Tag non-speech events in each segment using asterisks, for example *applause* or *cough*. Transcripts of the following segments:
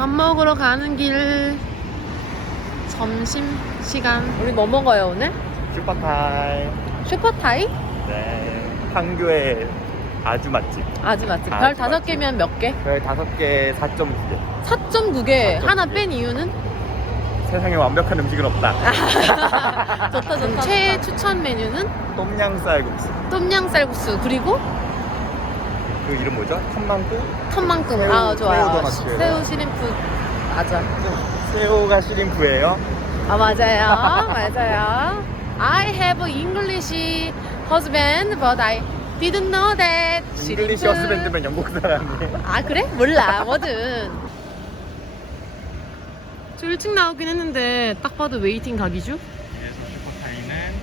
밥 먹으러 가는 길. 점심 시간. 우리 뭐 먹어요 오늘? 슈퍼타이. 슈퍼타이? 네. 판교의 아주 맛집. 아주 맛집. 아주 별 다섯 맛집. 개면 몇 개? 별 다섯 개 4.9개. 4.9개. 4.9개. 하나 뺀 이유는? 세상에 완벽한 음식은 없다. *laughs* 좋다 좋다. 최애 추천 메뉴는 똠양 쌀국수. 똠양 쌀국수 그리고 그 이름 뭐죠? 탐망구? 텀만큼. 새우- 아 좋아요. 새우 도넛이에요. 새우 시림프. 맞아. 새우가 시림프예요. 아 맞아요. 맞아요. I have English husband, but I didn't know that. 잉글리시 시림프. 허스밴드면 영국 사람이에요. 아 그래? 몰라 뭐든 저 일찍 나오긴 했는데 딱 봐도 웨이팅 각이죠? 그래서 슈퍼타이는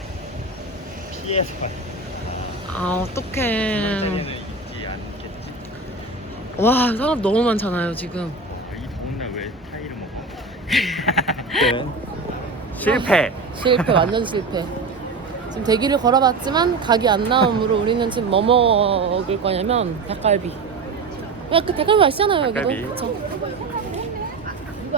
피해서 아 어떡해 않겠지. 와 사람 너무 많잖아요 지금 이 더운 날 왜 타이를 먹어? *laughs* 실패. 실패 완전 실패 지금 대기를 걸어봤지만 각이 안 나오므로 우리는 지금 뭐 먹을 거냐면 닭갈비 야 그 닭갈비 맛있잖아요 여기도. 그쵸?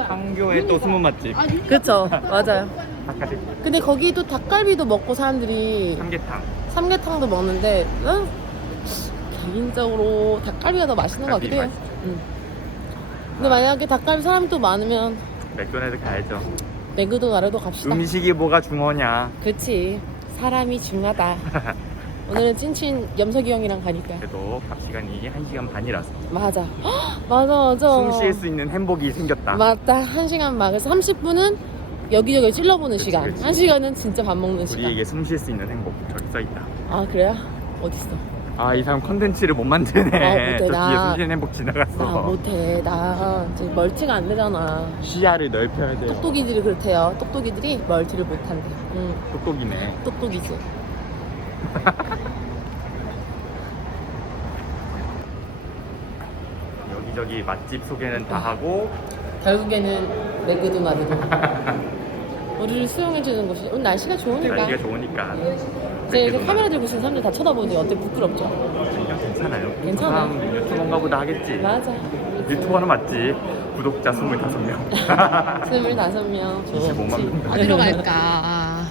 판교의 또 숨은 맛집. 그쵸 맞아요 닭갈비. 근데 거기도 닭갈비도 먹고 사람들이 삼계탕. 삼계탕도 먹는데 난 개인적으로 닭갈비가 더 맛있는 것 닭갈비 같기도 해요. 맛있죠. 응. 근데 만약에 닭갈비 사람이 또 많으면 맥도날드 가야죠. 맥도 나래도 갑시다. 음식이 뭐가 중요하냐. 그치. 사람이 중요하다. *laughs* 오늘은 찐친 염석이 형이랑 가니까. 그래도 밥 시간이 1시간 반이라서 맞아. 헉, *gasps* 맞아, 맞아. 숨 쉴 수 있는 행복이 생겼다. 맞다. 한 시간 막. 그래서 30분은 여기저기 찔러보는 그치, 시간. 그치. 한 시간은 진짜 밥 먹는 시간. 우리에게 숨 쉴 수 있는 행복 저기 써 있다. 아, 그래요? 어딨어? 아 이 사람 컨텐츠를 못 만드네. 아, 못해, 저 나. 뒤에 숨 쉬는 행복 지나갔어. 나 못해. 나 이제 멀티가 안 되잖아. 시야를 넓혀야 돼요. 똑똑이들이 그렇대요. 똑똑이들이 멀티를 못한대. 응, 똑똑이네. 똑똑이지. *laughs* 여기저기 맛집 소개는 다 하고 결국에는 맥도날드. *laughs* 우리를 수용해주는 곳이 오늘 날씨가 좋으니까. 날씨가 좋으니까 이제 이렇게 카메라 들고 있는 사람들 다 쳐다보니 어때 부끄럽죠? 괜찮아요. 괜찮아요. 그 유튜버인가 보다 하겠지. 맞아. 유튜버는 맞지. 구독자 25명. 25명. 25만 명. *laughs* 어디로 *laughs* 갈까?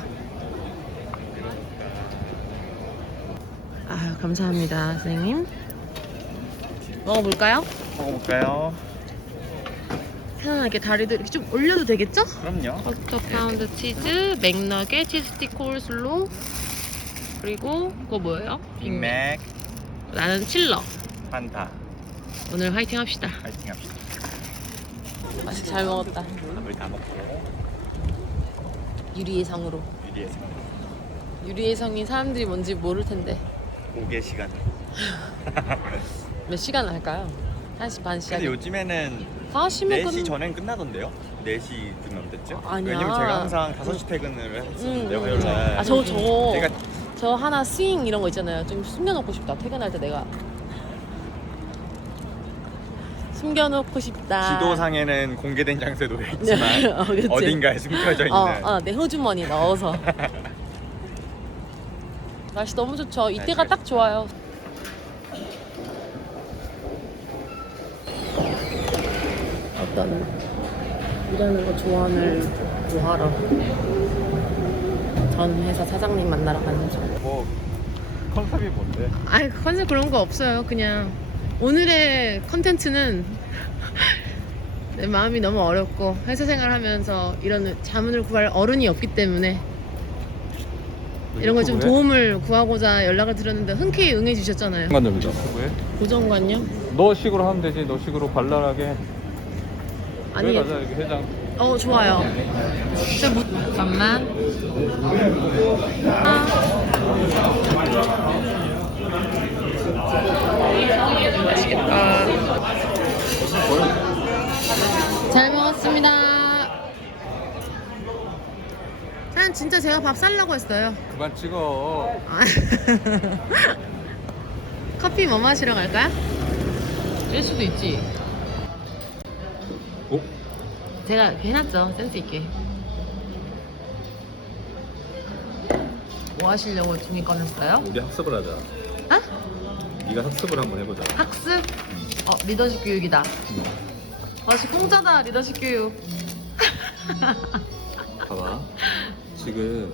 아유, 감사합니다, 선생님. 먹어볼까요? 먹어볼까요? 편안하게 다리도 이렇게 좀 올려도 되겠죠? 그럼요. 버터 파운드 치즈, 맥너겟, 치즈 스틱 콜슬로 그리고 그거 뭐예요? 빅맥, 나는 칠러 판타. 오늘 화이팅 합시다 파이팅 합시다. 맛있 잘 먹었다 밥을 다 먹고 유리의 성으로 유리에서 유리의 성이 사람들이 뭔지 모를 텐데 5개 시간. *laughs* 몇 시간 할까요? 1시 반 시간 근데 요즘에는 4시면 4시 끝 전엔 끝나던데요? 4시 좀 됐죠? 아니야. 왜냐면 제가 항상 5시 퇴근을 했었는데 음, 화요일 날. 아저 저거 제가 저 하나 스윙 이런 거 있잖아요 좀 숨겨놓고 싶다 퇴근할 때 내가 숨겨놓고 싶다 지도상에는 공개된 장소에 놓여 있지만 *laughs* 어, 그치. 어딘가에 숨겨져 있는 어, 어, 내 호주머니 넣어서. *laughs* 날씨 너무 좋죠. 이때가 날씨가 딱 좋아요. 어떤 일하는 거 조언을 구하러 전 회사 사장님 만나러 가는 중. 뭐 컨셉이 뭔데? 아니 컨셉 그런 거 없어요. 그냥 오늘의 컨텐츠는 *laughs* 내 마음이 너무 어렵고 회사 생활하면서 이런 자문을 구할 어른이 없기 때문에 이런 거 좀 도움을 구하고자 연락을 드렸는데 흔쾌히 응해 주셨잖아요. 왜? 고정관요? 너 식으로 하면 되지. 너 식으로 발랄하게. 아니, 왜 가자 이렇게 회장. 어 좋아요. 진짜 무... 잠깐만. 아. 맛있겠다. 잘 먹었습니다. 사장님 진짜 제가 밥 살라고 했어요. 그만 찍어. 아. *laughs* 커피 뭐 마시러 갈까요? 일 수도 있지. 어? 제가 해놨죠 센스 있게. 뭐 하시려고 종이 꺼냈어요? 우리 학습을 하자. 아? 네가 학습을 한번 해보자. 학습? 어 리더십 교육이다. 맛이 공짜다 리더십 교육. 봐봐. 지금